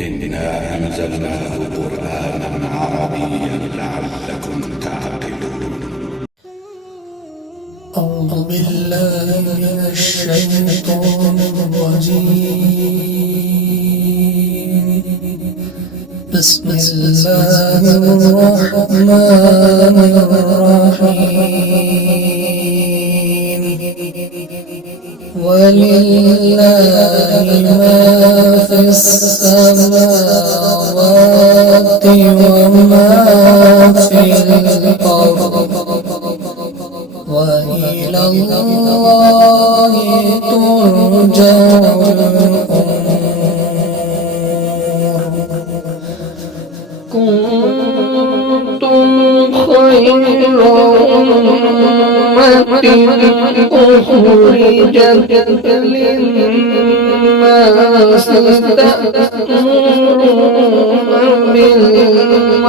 إنا أنزلناه قرآنا عربيا لعلكم تعقلون. أعوذ بالله من الشيطان الرجيم. بسم الله الرحمن الرحيم. ولله ما في السماوات وما في الأرض وإلى الله ترجع الأمور. كنتم خير أمة أخرجت للناس تأمرون بالمعروف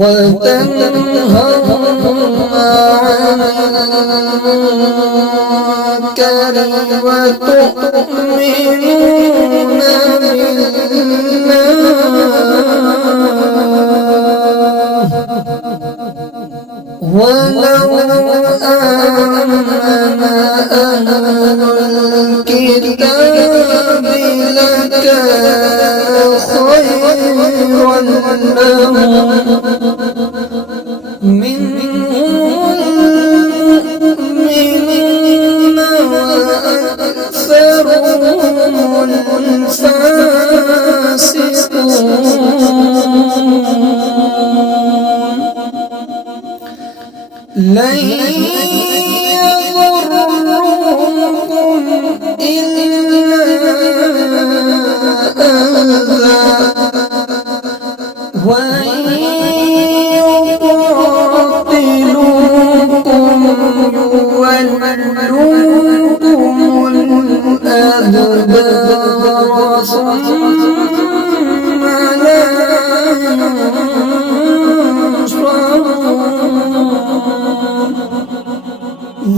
وتنهون عن المنكر وتؤمنون بالله. ولو آمن أهل الكتاب لكان خيرا لهم منهم المؤمنون وأكثرهم الفاسقون. لن يضركم إلا أذى وإن يقاتلوكم يولوكم الأدبار ثم لا ينصرون.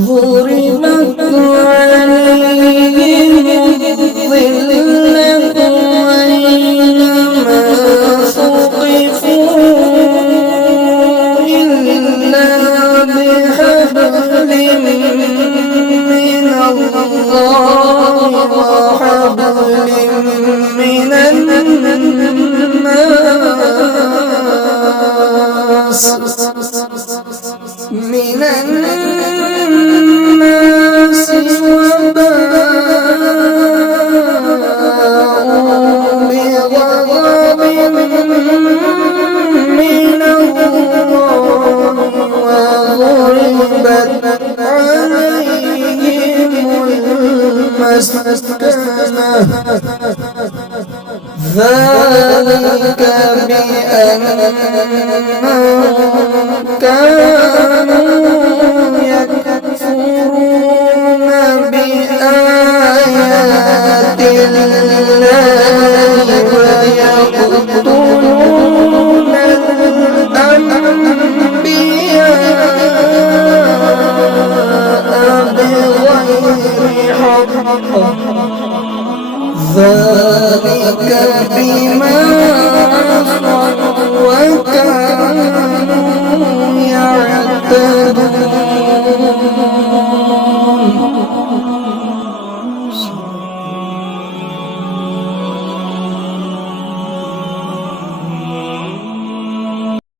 ضربت عليهم الذلة أينما ثقفوا إلا بحبل من الله وحبل من الناس وباءوا بغضب من الله وضربت عليهم المسكنة. ذلك بأنهم كانوا يكفرون بآيات الله ويقتلون الأنبياء بغير حق. ذلك بما